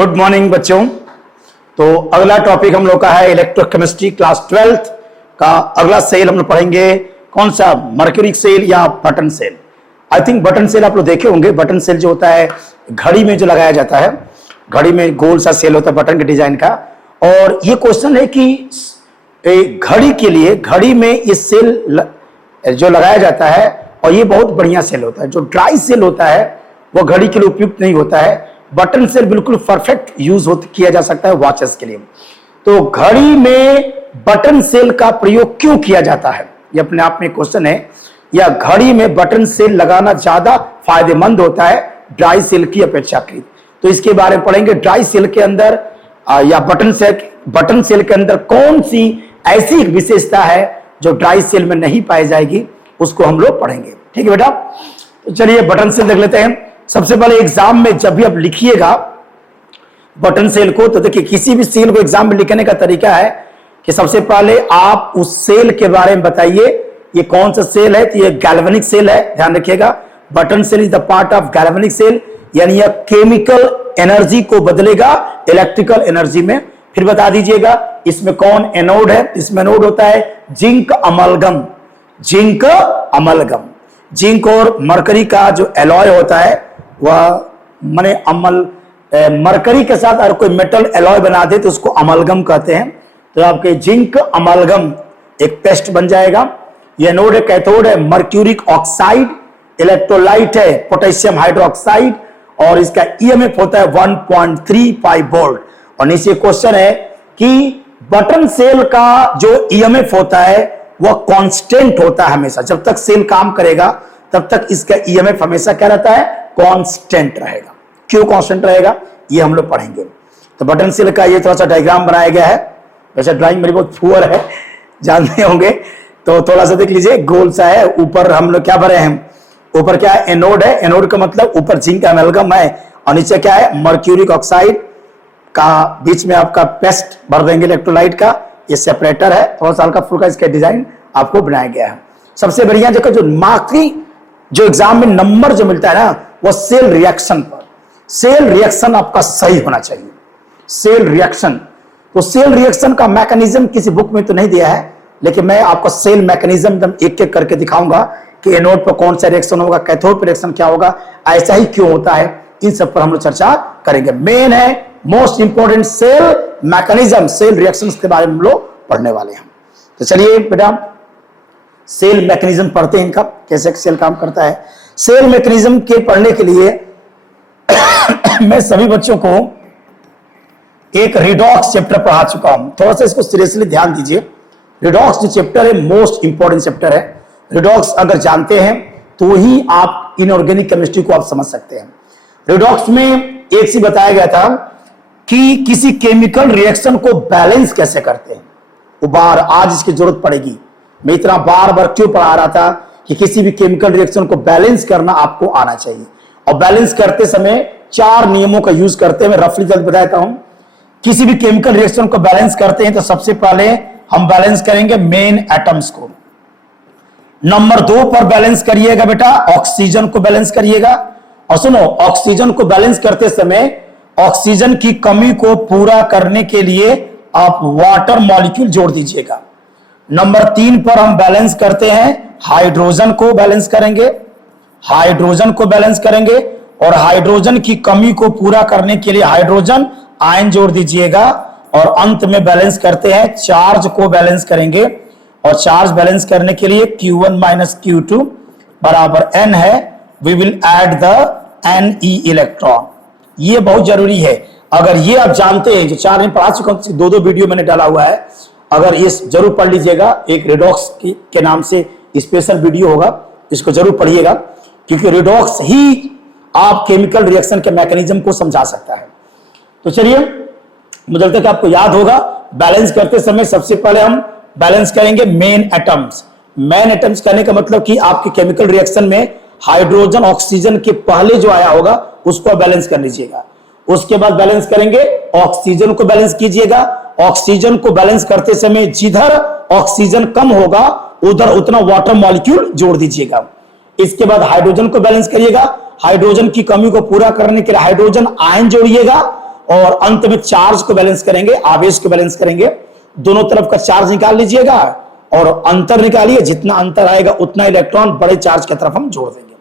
Good morning बच्चों। तो अगला टॉपिक हम लोग का है इलेक्ट्रोकेमिस्ट्री क्लास 12th का अगला सेल हम लोग पढ़ेंगे। कौन सा? मर्क्यूरी सेल या button cell. I think button cell आप लोग देखे होंगे। बटन सेल जो होता है घड़ी में जो लगाया जाता है, घड़ी में गोल सा सेल होता है बटन के डिजाइन का। और ये क्वेश्चन है कि घड़ी के लिए घड़ी में ये सेल जो लगाया जाता है और ये बहुत बढ़िया सेल होता है। जो ड्राई सेल होता है वो घड़ी के लिए उपयुक्त नहीं होता है। बटन सेल बिल्कुल परफेक्ट यूज किया जा सकता है वॉचेस के लिए। तो घड़ी में बटन सेल का प्रयोग क्यों किया जाता है, ये अपने आप में क्वेश्चन है। या घड़ी में बटन सेल लगाना ज्यादा फायदेमंद होता है ड्राई सेल की अपेक्षाकृत। तो इसके बारे में पढ़ेंगे। ड्राई सेल के अंदर या बटन सेल के अंदर कौन सी ऐसी विशेषता है जो ड्राई सेल में नहीं पाई जाएगी, उसको हम लोग पढ़ेंगे। ठीक है बेटा, तो चलिए बटन सेल देख लेते हैं। सबसे पहले एग्जाम में जब भी आप लिखिएगा बटन सेल को, तो देखिए किसी भी सेल को एग्जाम में लिखने का तरीका है कि सबसे पहले आप उस सेल के बारे में बताइए ये कौन सा सेल है। तो ये गैल्वेनिक सेल है, ध्यान रखिएगा। Button cell is the part of galvanic cell, यानी यह केमिकल एनर्जी को बदलेगा इलेक्ट्रिकल एनर्जी में। फिर बता दीजिएगा इसमें कौन एनोड है। इसमें एनोड होता है zinc amalgam. Zinc amalgam, zinc और मरकरी का जो एलॉय होता है वह माने मरकरी के साथ अगर कोई मेटल एलॉय बना दे तो उसको अमलगम कहते हैं। तो आपके जिंक अमलगम एक पेस्ट बन जाएगा। ये एनोड है, कैथोड है मर्क्यूरिक ऑक्साइड, इलेक्ट्रोलाइट है पोटेशियम हाइड्रोक्साइड और इसका ईएमएफ होता है 1.35 वोल्ट। और नीचे क्वेश्चन है कि बटन सेल का जो ईएमएफ होता है वह कांस्टेंट होता है हमेशा। जब तक सेल काम करेगा तब तक इसका ईएमएफ हमेशा क्या रहता है? कांस्टेंट रहेगा। क्यों कांस्टेंट रहेगा ये हम लोग पढ़ेंगे। तो बटन सेल का ये थोड़ा सा डायग्राम बनाया गया है। वैसे ड्राइंग मेरी बहुत पुअर है, जानते होंगे, तो थोड़ा सा देख लीजिए। गोल सा है, ऊपर हम लोग क्या भरे हैं, ऊपर क्या है? एनोड है। एनोड का मतलब ऊपर जिंक अमलगम है और नीचे क्या है? मर्क्यूरिक ऑक्साइड का बीच में आपका पेस्ट भर देंगे इलेक्ट्रोलाइट का। ये सेपरेटर है, थोड़ा सा हल्का फुल्का इसका डिजाइन आपको बनाया गया है। सबसे बढ़िया देखो जो मार्क्स जो एग्जाम में नंबर जो मिलता है ना वो सेल रिएक्शन पर। सेल रिएक्शन आपका सही होना चाहिए। सेल रिएक्शन, तो सेल रिएक्शन का मैकेनिज्म किसी बुक में तो नहीं दिया है, लेकिन मैं आपको सेल मैकेनिज्म एकदम एक एक करके दिखाऊंगा कि एनोड पर कौन सा रिएक्शन होगा, कैथोड पर रिएक्शन क्या होगा, ऐसा ही क्यों होता है, इन सब पर हम लोग चर्चा करेंगे। मेन है most important cell mechanism, cell reactions के बारे में हम लोग पढ़ने वाले हैं। तो चलिए बेटा सेल मैकेनिज्म पढ़ते हैं, इनका कैसे सेल काम करता है। सेल मैकेनिज्म के पढ़ने के लिए मैं सभी बच्चों को एक रिडॉक्स चैप्टर पढ़ा चुका हूं। थोड़ा सा इसको सीरियसली ध्यान दीजिए। रिडॉक्स जो चैप्टर है मोस्ट इंपॉर्टेंट चैप्टर है। रिडॉक्स अगर जानते हैं तो ही आप इनऑर्गेनिक केमिस्ट्री को आप समझ सकते हैं। रिडॉक्स में एक चीज बताया गया था कि किसी केमिकल रिएक्शन को बैलेंस कैसे करते हैं। वो बार आज इसकी जरूरत पड़ेगी। मैं इतना बार बार क्यों पढ़ा रहा था कि किसी भी केमिकल रिएक्शन को बैलेंस करना आपको आना चाहिए। और बैलेंस करते समय 4 नियमों का यूज करते हैं। मैं रफली जल्द बताता हूं। किसी भी केमिकल रिएक्शन को बैलेंस करते हैं तो सबसे पहले हम बैलेंस करेंगे मेन एटम्स को। नंबर 2 पर बैलेंस करिएगा बेटा, ऑक्सीजन को बैलेंस करिएगा। और सुनो, ऑक्सीजन को बैलेंस करते समय ऑक्सीजन की कमी को पूरा करने के लिए आप वाटर मॉलिक्यूल जोड़ दीजिएगा। नंबर 3 पर हम बैलेंस करते हैं हाइड्रोजन को बैलेंस करेंगे। हाइड्रोजन को बैलेंस करेंगे और हाइड्रोजन की कमी को पूरा करने के लिए हाइड्रोजन आयन जोड़ दीजिएगा। और अंत में बैलेंस करते हैं चार्ज को बैलेंस करेंगे। और चार्ज बैलेंस करने के लिए Q1 - Q2 बराबर N है। We will add the Ne electron. ये बहुत जरूरी है। अगर ये आप जानते हैं, जो 4 दिन पढ़ा चुका हूं, 2 वीडियो मैंने डाला हुआ है, अगर ये जरूर पढ़ लीजिएगा। एक रिडॉक्स के नाम से स्पेशल वीडियो होगा, इसको जरूर पढ़िएगा, क्योंकि रिडॉक्स ही आप केमिकल रिएक्शन के मैकेनिज्म को समझा सकता है। तो चलिए, मुझे लगता है कि आपको याद होगा बैलेंस करते समय सबसे पहले हम बैलेंस करेंगे मेन एटम्स। मेन एटम्स करने का मतलब कि आपके केमिकल रिएक्शन में हाइड्रोजन ऑक्सीजन के पहले जो आया होगा उसको बैलेंस कर लीजिएगा। उसके बाद बैलेंस करेंगे ऑक्सीजन को बैलेंस कीजिएगा। ऑक्सीजन को बैलेंस करते समय जिधर ऑक्सीजन कम होगा उधर उतना वाटर मॉलिक्यूल जोड़ दीजिएगा। इसके बाद हाइड्रोजन को बैलेंस करिएगा। हाइड्रोजन की कमी को पूरा करने के लिए हाइड्रोजन आयन जोड़िएगा और अंत में चार्ज को बैलेंस करेंगे, आवेश को बैलेंस करेंगे। दोनों तरफ का चार्ज निकाल लीजिएगा और अंतर निकालिए, जितना अंतर आएगा उतना इलेक्ट्रॉन बड़े चार्ज की तरफ हम जोड़ देंगे।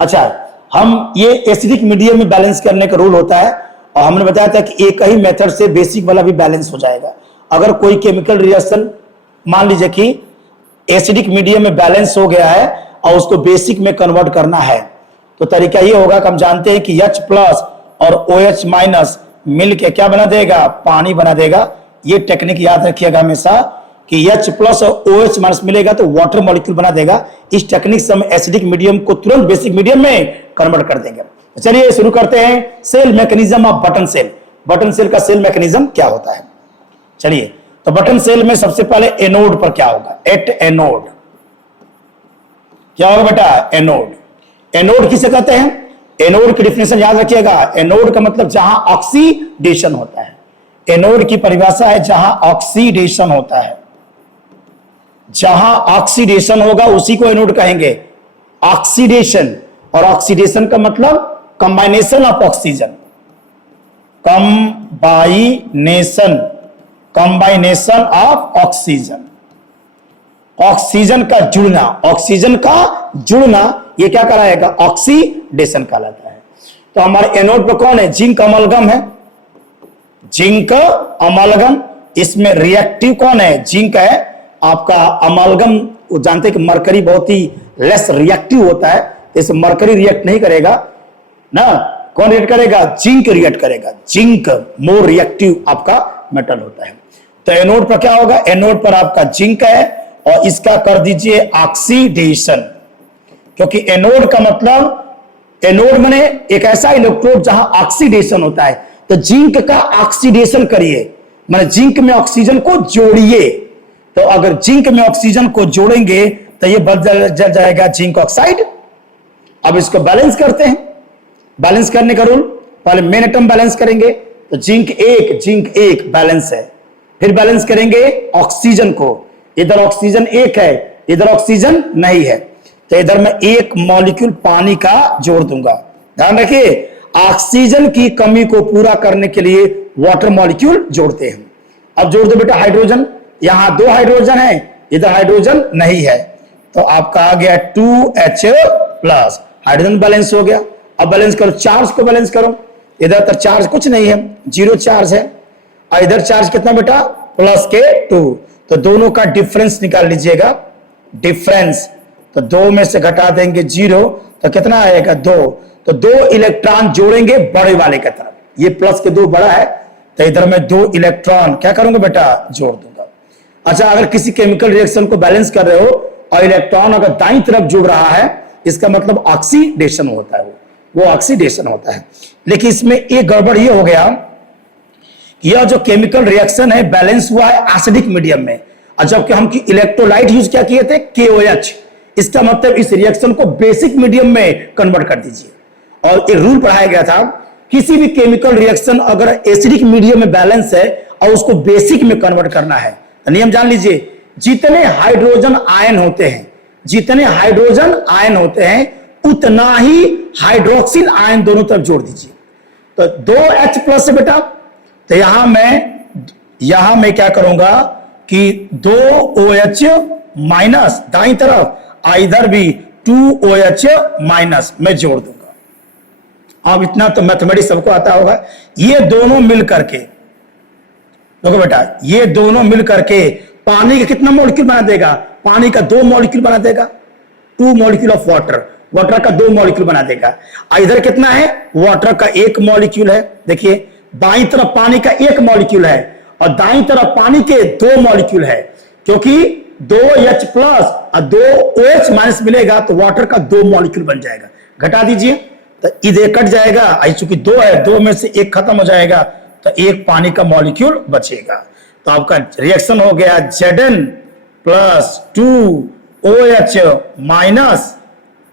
अच्छा, हम ये एसिडिक मीडियम में बैलेंस करने का रूल होता है और हमने बताया था कि एक ही मेथड से बेसिक वाला भी बैलेंस हो जाएगा। अगर कोई केमिकल रिएक्शन मान लीजिए कि एसिडिक मीडियम में बैलेंस हो गया है और उसको बेसिक में कन्वर्ट करना है, तो तरीका ये होगा कि हम जानते हैं कि H प्लस और OH माइनस मिलके क्या बना देगा, पानी बना देगा। ये टेक्निक याद रखिएगा हमेशा कि H प्लस और OH माइनस मिलेगा तो वाटर मॉलिक्यूल बना देगा। इस टेक्निक से हम एसिडिक मीडियम को तुरंत बेसिक मीडियम में कन्वर्ट कर देंगे। चलिए शुरू करते हैं। Cell mechanism of button cell. Button cell का सेल मैकेनिज्म क्या होता है, चलिए। तो बटन सेल में सबसे पहले एनोड पर क्या होगा, एट एनोड क्या होगा बेटा, एनोड। एनोड किसे कहते हैं, एनोड की डिफिनेशन याद रखिएगा। एनोड का मतलब जहां ऑक्सीडेशन होता है। एनोड की परिभाषा है जहां ऑक्सीडेशन होता है। जहां ऑक्सीडेशन होगा उसी को एनोड कहेंगे। ऑक्सीडेशन, और ऑक्सीडेशन का मतलब कंबाइनेशन of oxygen, कंबाइनेशन of oxygen, oxygen का जुड़ना, ऑक्सीजन का जुड़ना, ये क्या कराएगा, ऑक्सीडेशन कहलाता है। तो हमारे एनोड पर कौन है, जिंक अमलगम है, जिंक अमलगम। इसमें रिएक्टिव कौन है, जिंक है। आपका अमलगम जानते हैं कि मरकरी बहुत ही लेस रिएक्टिव होता है, तो इसे मरकरी रिएक्ट नहीं करेगा ना, कौन रिएक्ट करेगा, जिंक रिएक्ट करेगा। जिंक मोर रिएक्टिव आपका मेटल होता है। तो एनोड पर क्या होगा, एनोड पर आपका जिंक है और इसका कर दीजिए ऑक्सीडेशन, क्योंकि एनोड का मतलब, एनोड माने एक ऐसा इलेक्ट्रोड जहां ऑक्सीडेशन होता है। तो जिंक का ऑक्सीडेशन करिए, माने जिंक में ऑक्सीजन को जोड़िए। तो अगर जिंक में ऑक्सीजन को जोड़ेंगे तो ये बदल जाएगा जिंक ऑक्साइड। अब इसको बैलेंस करते हैं। बैलेंस करने का रूल, पहले मेन एटम बैलेंस करेंगे तो जिंक एक बैलेंस है। फिर बैलेंस करेंगे ऑक्सीजन को, इधर ऑक्सीजन एक है, इधर ऑक्सीजन नहीं है, तो इधर मैं एक मॉलिक्यूल पानी का जोड़ दूंगा। ध्यान रखिए, ऑक्सीजन की कमी को पूरा करने के लिए वाटर मॉलिक्यूल जोड़ते हैं। अब जोड़ दो बेटा हाइड्रोजन, यहां 2 हाइड्रोजन है, इधर हाइड्रोजन नहीं है, तो आपका आ गया 2H प्लस, हाइड्रोजन बैलेंस हो गया। अब बैलेंस करो, चार्ज को बैलेंस करो। इधर तो चार्ज कुछ नहीं है, 0 चार्ज है, और इधर चार्ज कितना बेटा, प्लस के 2। तो दोनों का डिफरेंस निकाल लीजिएगा, डिफरेंस। तो 2 में से घटा देंगे 0, तो कितना आएगा, 2। तो 2 इलेक्ट्रॉन जोड़ेंगे बड़े वाले की तरफ, ये प्लस के 2 बड़ा है, तो इधर मैं 2 इलेक्ट्रॉन क्या करूंगा बेटा, जोड़ दूंगा। अच्छा, अगर किसी केमिकल रिएक्शन को बैलेंस कर रहे हो और इलेक्ट्रॉन अगर दाईं तरफ जुड़ रहा है, इसका मतलब ऑक्सीडेशन होता है, वो ऑक्सीडेशन होता है। लेकिन इसमें एक गड़बड़ ये हो गया, यह जो केमिकल रिएक्शन है बैलेंस हुआ है एसिडिक मीडियम में, और जबकि हम इलेक्ट्रोलाइट यूज क्या किए थे, KOH। इसका मतलब इस रिएक्शन को बेसिक मीडियम में कन्वर्ट कर दीजिए। और एक रूल पढ़ाया गया था, किसी भी केमिकल रिएक्शन अगर एसिडिक मीडियम में बैलेंस है और उसको बेसिक में कन्वर्ट करना है, तो नियम जान लीजिए, जितने हाइड्रोजन आयन होते हैं, जितने हाइड्रोजन आयन होते हैं उतना ही हाइड्रोक्सिल आयन दोनों तरफ जोड़ दीजिए। तो 2H प्लस है बेटा, तो यहां मैं क्या करूंगा कि 2OH माइनस दाईं तरफ, इधर भी 2OH माइनस मैं जोड़ दूंगा। अब इतना तो मैथमेटिक्स सबको आता होगा। ये दोनों मिल करके, देखो बेटा, ये दोनों मिल करके पानी का कितना मॉलिक्यूल बना देगा, पानी का 2 मॉलिक्यूल बना देगा, 2 मॉलिक्यूल ऑफ वाटर, वाटर का 2 मॉलिक्यूल बना देगा। इधर कितना है, वाटर का 1 मॉलिक्यूल है। देखिए, बाईं तरफ पानी का 1 मॉलिक्यूल है और दाईं तरफ पानी के 2 मॉलिक्यूल है, क्योंकि 2H प्लस और 2OH माइनस मिलेगा तो वाटर का 2 मॉलिक्यूल बन जाएगा। घटा दीजिए तो इधर कट जाएगा, चूंकि 2 है, 2 में से 1 खत्म हो जाएगा तो 1 पानी का मॉलिक्यूल बचेगा। तो आपका रिएक्शन हो गया Zn प्लस 2OH माइनस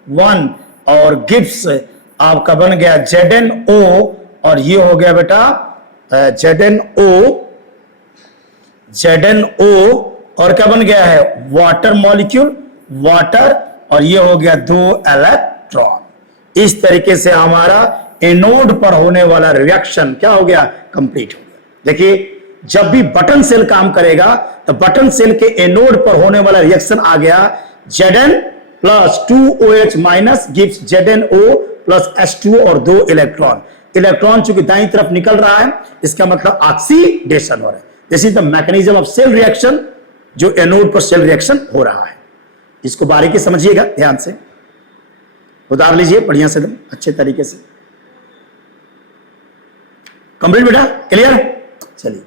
1 और गिब्स आपका बन गया ZnO, और ये हो गया बेटा ZnO और क्या बन गया है, वाटर मॉलिक्यूल, वाटर, और ये हो गया 2 इलेक्ट्रॉन। इस तरीके से हमारा एनोड पर होने वाला रिएक्शन क्या हो गया, कंप्लीट हो गया। देखिए जब भी बटन सेल काम करेगा तो बटन सेल के एनोड पर होने वाला रिएक्शन आ गया Zn plus 2OH minus gives ZnO plus H2O और 2 इलेक्ट्रॉन। इलेक्ट्रॉन चूंकि दाईं तरफ निकल रहा है इसका मतलब ऑक्सीडेशन हो रहा है। This is the mechanism of cell reaction, जो एनोड पर सेल रिएक्शन हो रहा है। इसको बारीकी समझिएगा, ध्यान से उतार लीजिए बढ़िया से, अच्छे तरीके से। कंप्लीट बेटा, क्लियर? चलिए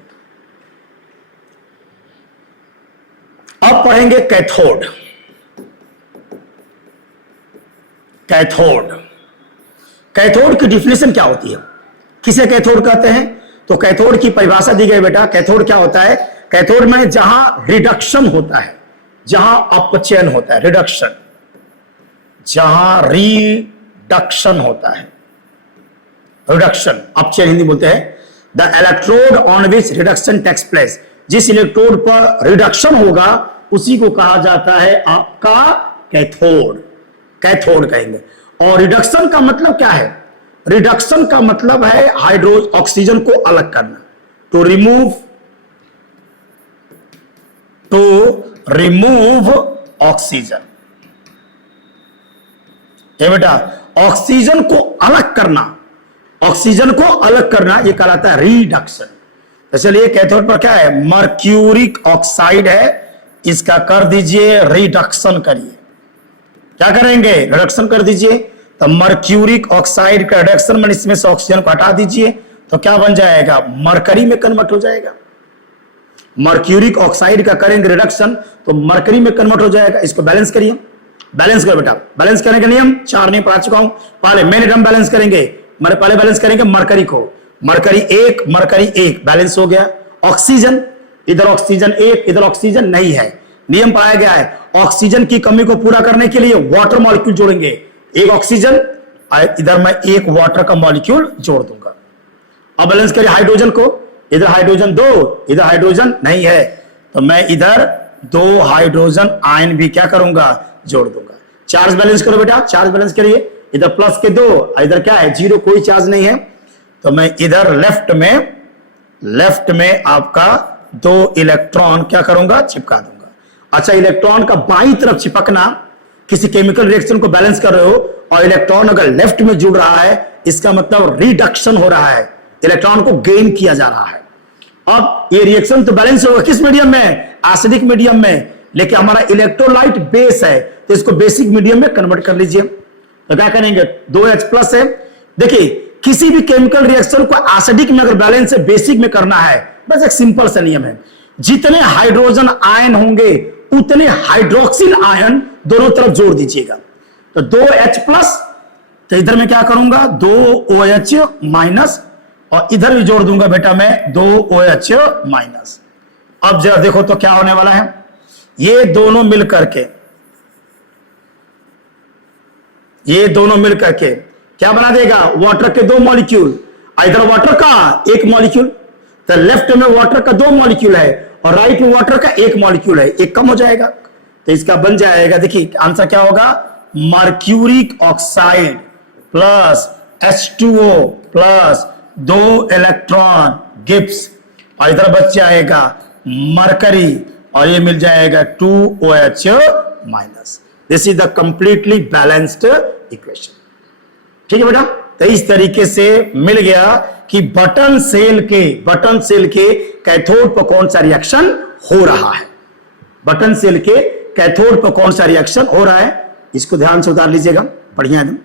अब पढ़ेंगे कैथोड। कैथोड, कैथोड की डिफिनेशन क्या होती है, किसे कैथोड कहते हैं? तो कैथोड की परिभाषा दी गई बेटा। कैथोड क्या होता है? कैथोड में जहां रिडक्शन होता है, जहां अपचयन होता है, रिडक्शन, जहां रिडक्शन होता है, रिडक्शन अपचयन हिंदी बोलते हैं। The electrode on which reduction takes place, जिस इलेक्ट्रोड पर रिडक्शन होगा उसी को कहा जाता है आपका कैथोड, कैथोड कहेंगे। और रिडक्शन का मतलब क्या है? रिडक्शन का मतलब है ऑक्सीजन को अलग करना, टू रिमूव ऑक्सीजन। ये बेटा ऑक्सीजन को अलग करना, ऑक्सीजन को अलग करना ये कहलाता है रिडक्शन। तो चलिए कैथोड पर क्या है, मर्क्यूरिक ऑक्साइड है, इसका कर दीजिए रिडक्शन करिए। क्या करेंगे? रिडक्शन कर दीजिए। तो मर्क्यूरिक ऑक्साइड का रिडक्शन में इसमें से ऑक्सीजन को हटा दीजिए तो क्या बन जाएगा, मरकरी में कन्वर्ट हो जाएगा। मर्क्यूरिक ऑक्साइड का करेंगे रिडक्शन तो मरकरी में कन्वर्ट हो जाएगा। इसको बैलेंस करिए, बैलेंस करो बेटा। बैलेंस करने का नियम 4 नियम पढ़ा चुका हूं। पहले मेन एटम बैलेंस करेंगे, पहले बैलेंस करेंगे मरकरी को। मरकरी 1 मरकरी 1 बैलेंस हो गया। ऑक्सीजन, इधर ऑक्सीजन 1 इधर ऑक्सीजन नहीं है। नियम पाया गया है ऑक्सीजन की कमी को पूरा करने के लिए वाटर मॉलिक्यूल जोड़ेंगे। एक ऑक्सीजन इधर मैं एक वाटर का मॉलिक्यूल जोड़ दूंगा। अब बैलेंस करिए हाइड्रोजन को, इधर हाइड्रोजन 2 इधर हाइड्रोजन नहीं है तो मैं इधर 2 हाइड्रोजन आयन भी क्या करूंगा, जोड़ दूंगा। चार्ज बैलेंस करो बेटा, चार्ज बैलेंस करिए। इधर प्लस के 2 इधर क्या है 0, कोई चार्ज नहीं है तो मैं इधर लेफ्ट में आपका 2 इलेक्ट्रॉन क्या करूंगा, चिपका दूंगा। अच्छा, इलेक्ट्रॉन का बाईं तरफ चिपकना, किसी केमिकल रिएक्शन को बैलेंस कर रहे हो और इलेक्ट्रॉन अगर लेफ्ट में जुड़ रहा है इसका मतलब रिडक्शन हो रहा है, इलेक्ट्रॉन को गेन किया जा रहा है। अब ये रिएक्शन तो बैलेंस होगा किस मीडियम में, एसिडिक मीडियम में, लेकिन हमारा इलेक्ट्रोलाइट बेस है तो इसको बेसिक मीडियम में कन्वर्ट कर लीजिए। तो क्या करेंगे, 2H प्लस है। देखिए किसी भी केमिकल रिएक्शन को एसिडिक में अगर बैलेंस से बेसिक में करना है, बस एक सिंपल सा नियम है, जितने हाइड्रोजन आयन होंगे उतने हाइड्रोक्सिल आयन दोनों तरफ जोड़ दीजिएगा। तो 2H प्लस, तो इधर मैं क्या करूंगा 2OH माइनस, और इधर भी जोड़ दूंगा बेटा मैं 2OH माइनस। अब जरा देखो तो क्या होने वाला है, ये दोनों मिल करके क्या बना देगा, वाटर के 2 मॉलिक्यूल। इधर वाटर का 1 मॉलिक्यूल, तो लेफ्ट में वाटर का 2 मॉलिक्यूल है और राइट में वाटर का 1 मॉलिक्यूल है, एक कम हो जाएगा तो इसका बन जाएगा, देखिए आंसर क्या होगा, mercuric oxide plus H2O plus 2 electron Gibbs, और इधर बच जाएगा मरकरी और ये मिल जाएगा 2OH minus. This is the completely balanced equation. ठीक है बेटा, तो इस तरीके से मिल गया कि बटन सेल के कैथोड पर कौन सा रिएक्शन हो रहा है, बटन सेल के कैथोड पर कौन सा रिएक्शन हो रहा है। इसको ध्यान से उतार लीजिएगा, बढ़िया एकदम।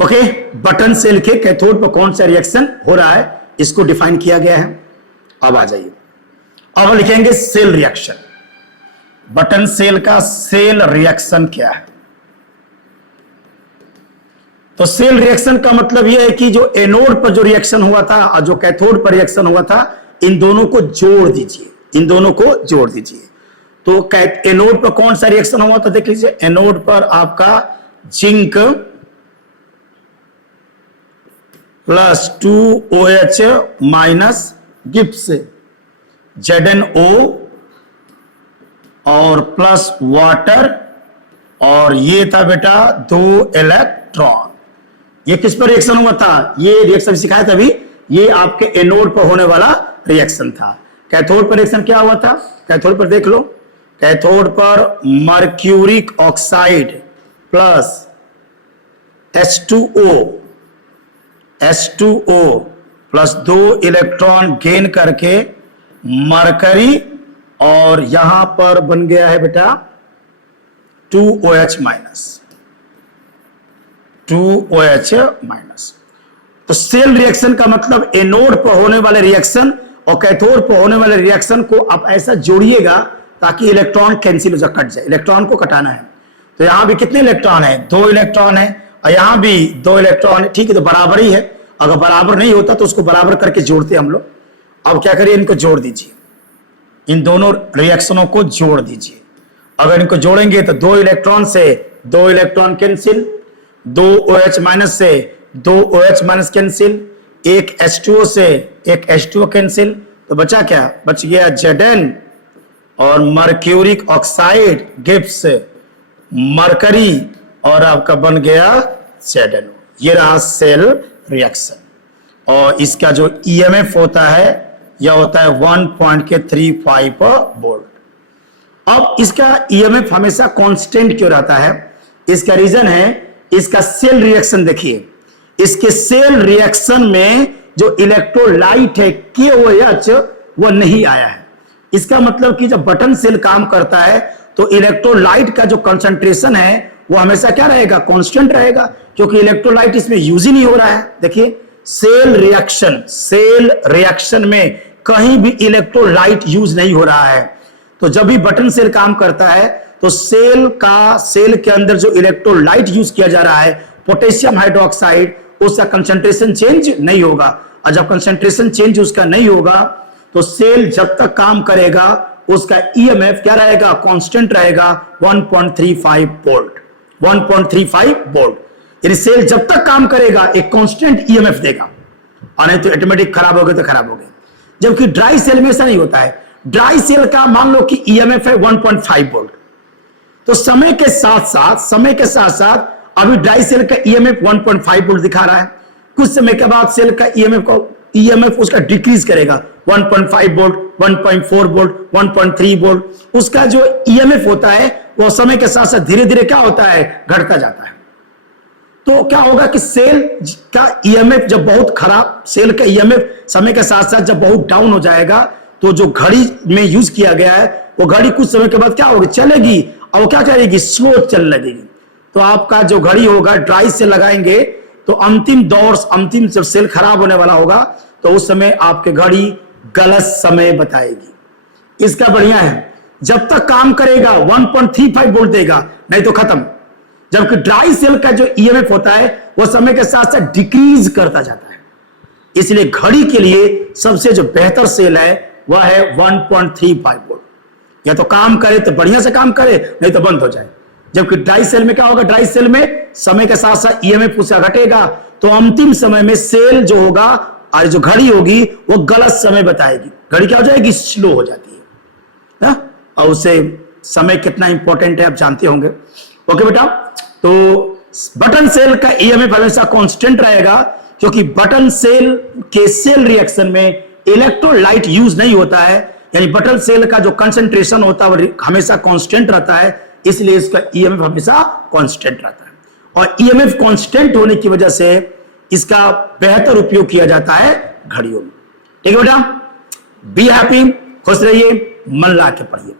ओके, बटन सेल के कैथोड पर कौन सा रिएक्शन हो रहा है इसको डिफाइन किया गया है। अब आ जाइए, अब लिखेंगे सेल रिएक्शन। बटन सेल का सेल रिएक्शन क्या है? तो सेल रिएक्शन का मतलब यह है कि जो एनोड पर जो रिएक्शन हुआ था और जो कैथोड पर रिएक्शन हुआ था, इन दोनों को जोड़ दीजिए। तो एनोड पर कौन सा रिएक्शन हुआ तो देख लीजिए, एनोड पर आपका zinc plus 2OH minus Gibbs ZnO और प्लस वाटर और ये था बेटा 2 इलेक्ट्रॉन। ये किस पर रिएक्शन हुआ था? ये रिएक्शन सिखाया था अभी, ये आपके एनोड पर होने वाला रिएक्शन था। कैथोड पर रिएक्शन क्या हुआ था? कैथोड पर देख लो, कैथोड पर mercuric oxide plus H2O plus 2 electron gain करके मरकरी, और यहां पर बन गया है बेटा 2OH माइनस। तो सेल रिएक्शन का मतलब एनोड पर होने वाले रिएक्शन और कैथोड पर होने वाले रिएक्शन को आप ऐसा जोड़िएगा ताकि इलेक्ट्रॉन कैंसिल हो जाए, कट जाए। इलेक्ट्रॉन को कटाना है। तो यहां भी कितने इलेक्ट्रॉन है? 2 इलेक्ट्रॉन है, और यहां भी 2 इलेक्ट्रॉन है। ठीक है, तो बराबर ही है। अगर बराबर नहीं होता तो उसको बराबर करके जोड़ते हम लोग। अब क्या करिए, इनको जोड़ दीजिए, इन दोनों रिएक्शनों को जोड़ दीजिए। अगर इनको जोड़ेंगे तो 2 इलेक्ट्रॉन से 2 इलेक्ट्रॉन कैंसिल, 2OH माइनस से 2OH माइनस कैंसिल, एक H2O से एक H2O कैंसिल। तो बचा क्या? बच गया Zn, और मर्क्यूरिक ऑक्साइड गिव्स मरकरी, और आपका बन गया ZnO। ये रहा सेल रिएक्शन। और इसका जो EMF होता है यह होता है 1.35 वोल्ट। अब इसका EMF हमेशा कांस्टेंट क्यों रहता है? इसका रीजन है, इसका सेल रिएक्शन देखिए। इसके सेल रिएक्शन में जो इलेक्ट्रोलाइट है KOH वो नहीं आया है। इसका मतलब कि जब बटन सेल काम करता है तो इलेक्ट्रोलाइट का जो कंसंट्रेशन है वो हमेशा क्या रहेगा? कांस्टेंट रहेगा, क्योंकि इलेक्ट्रोलाइट इसमें यूज ही नहीं हो रहा है। देखिए, सेल रिएक्शन में कहीं भी इलेक्ट्रोलाइट यूज नहीं हो रहा है। तो जब भी बटन सेल काम करता है तो सेल के अंदर जो इलेक्ट्रोलाइट यूज किया जा रहा है पोटेशियम हाइड्रोक्साइड, उसका कंसंट्रेशन चेंज नहीं होगा। और जब कंसंट्रेशन चेंज उसका नहीं होगा तो सेल जब तक काम करेगा उसका EMF क्या रहेगा? कांस्टेंट रहेगा 1.35 वोल्ट। 1.35 वोल्ट, यानी सेल जब तक काम करेगा एक कांस्टेंट EMF देगा, और नहीं तो ऑटोमेटिक खराब हो गए तो खराब हो गए। जबकि ड्राई सेल में ऐसा नहीं होता है। ड्राई सेल का मान लो कि EMF है 1.5 वोल्ट, तो समय के साथ साथ अभी ड्राई सेल का EMF 1.5 वोल्ट दिखा रहा है। कुछ समय के बाद सेल का EMF उसका डिक्रीज करेगा, 1.5 वोल्ट, 1.4 वोल्ट, 1.3 वोल्ट। उसका जो EMF होता है वो समय के साथ साथ धीरे धीरे क्या होता है? घटता जाता है। तो क्या होगा कि सेल का EMF जब बहुत खराब, सेल का EMF समय के साथ साथ जब बहुत डाउन हो जाएगा तो जो घड़ी में यूज किया गया है वो घड़ी कुछ समय के बाद क्या होगी? चलेगी, और वो क्या करेगी? स्लो चलने लगेगी। तो आपका जो घड़ी होगा ड्राई से लगाएंगे तो अंतिम जब सेल खराब होने वाला होगा तो उस समय आपके घड़ी गलत समय बताएगी। इसका बढ़िया है, जब तक काम करेगा 1.35 वोल्ट देगा, नहीं तो खत्म। जबकि ड्राई सेल का जो EMF होता है वो समय के साथ साथ डिक्रीज करता जाता है। इसलिए घड़ी के लिए सबसे जो बेहतर सेल है वह है 1.35 वोल्ट। या तो काम करे तो बढ़िया से काम करे, नहीं तो बंद हो जाए। जबकि ड्राई सेल में क्या होगा? ड्राई सेल में समय के साथ साथ EMF उसका घटेगा, तो अंतिम समय में सेल जो होगा और जो घड़ी होगी वो गलत समय बताएगी। घड़ी क्या हो जाएगी? स्लो हो जाती है। और उससे समय कितना इंपॉर्टेंट है आप जानते होंगे। ओके बेटा, तो बटन सेल का EMF हमेशा कांस्टेंट रहेगा, क्योंकि बटन सेल के सेल रिएक्शन में इलेक्ट्रोलाइट यूज नहीं होता है। यानी बटन सेल का जो कंसंट्रेशन होता है वो हमेशा कांस्टेंट रहता है, इसलिए इसका EMF हमेशा कांस्टेंट रहता है। और EMF कांस्टेंट होने की वजह से इसका बेहतर उपयोग किया जाता है घड़ियों में। ठीक है बेटा, बी हैप्पी, खुश रहिए, मन ला के पढ़िए।